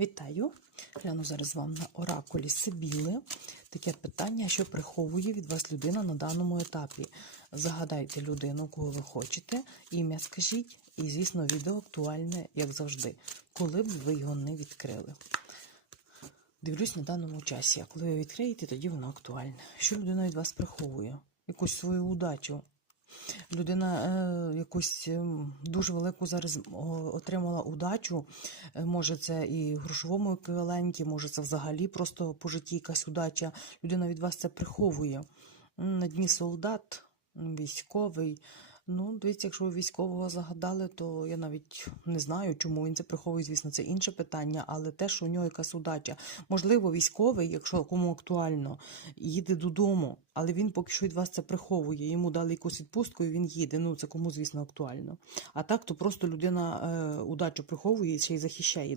Вітаю! Гляну зараз вам на оракулі Сибіли. Таке питання, що приховує від вас людина на даному етапі. Загадайте людину, кого ви хочете, ім'я скажіть, і, звісно, відео актуальне, як завжди, коли б ви його не відкрили. Дивлюсь на даному часі, а коли ви відкриєте, тоді воно актуальне. Що людина від вас приховує? Якусь свою удачу. Людина е, якусь е, дуже велику зараз отримала удачу. Е, може, це і в грошовому еквіваленті, може, це взагалі просто по житті якась удача. Людина від вас це приховує. На дні солдат, військовий. Ну, дивіться, якщо ви військового загадали, то я навіть не знаю, чому він це приховує. Звісно, це інше питання, але те, що у нього якась удача. Можливо, військовий, якщо кому актуально, їде додому, але він поки що від вас це приховує. Йому дали якусь відпустку, і він їде. Ну, це кому, звісно, актуально. А так, то просто людина е, удачу приховує і ще й захищає.